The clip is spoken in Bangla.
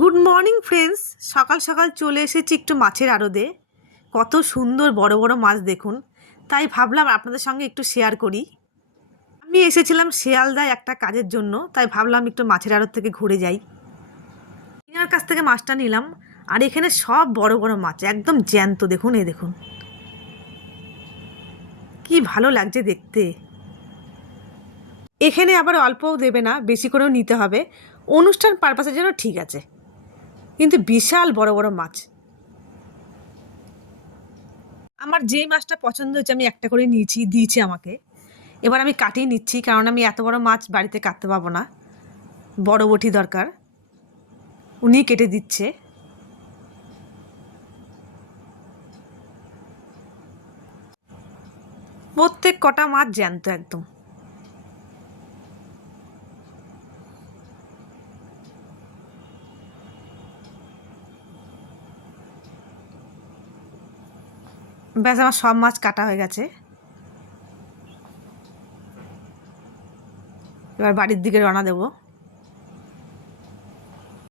Good morning friends. সকাল সকাল চলে এসেছি একটু মাছের আড়তে। কত সুন্দর বড় বড় মাছ দেখুন, তাই ভাবলাম আপনাদের সঙ্গে একটু শেয়ার করি। আমি এসেছিলাম শিয়ালদায় একটা কাজের জন্য, তাই ভাবলাম একটু মাছের আড়ত থেকে ঘুরে যাই। তিনার কাছ থেকে মাছটা নিলাম, আর এখানে সব বড় বড় মাছ একদম জ্যান্ত। দেখুন, এই দেখুন কি ভালো লাগছে দেখতে। এখানে আবার অল্পও দেবে না, বেশি করেও নিতে হবে। অনুষ্ঠান পারপাসের জন্য ঠিক আছে, কিন্তু বিশাল বড় বড় মাছ। আমার যেই মাছটা পছন্দ হয়েছে আমি একটা করে নিয়েছি, দিয়েছি আমাকে। এবার আমি কাটিয়ে নিচ্ছি, কারণ আমি এত বড় মাছ বাড়িতে কাটতে পারবো না, বড় বটি দরকার। উনি কেটে দিচ্ছে। প্রত্যেক কটা মাছ জ্যান্ত একদম। ব্যাস, আমার সব মাছ কাটা হয়ে গেছে। এবার বাড়ির দিকে রওনা দেবো।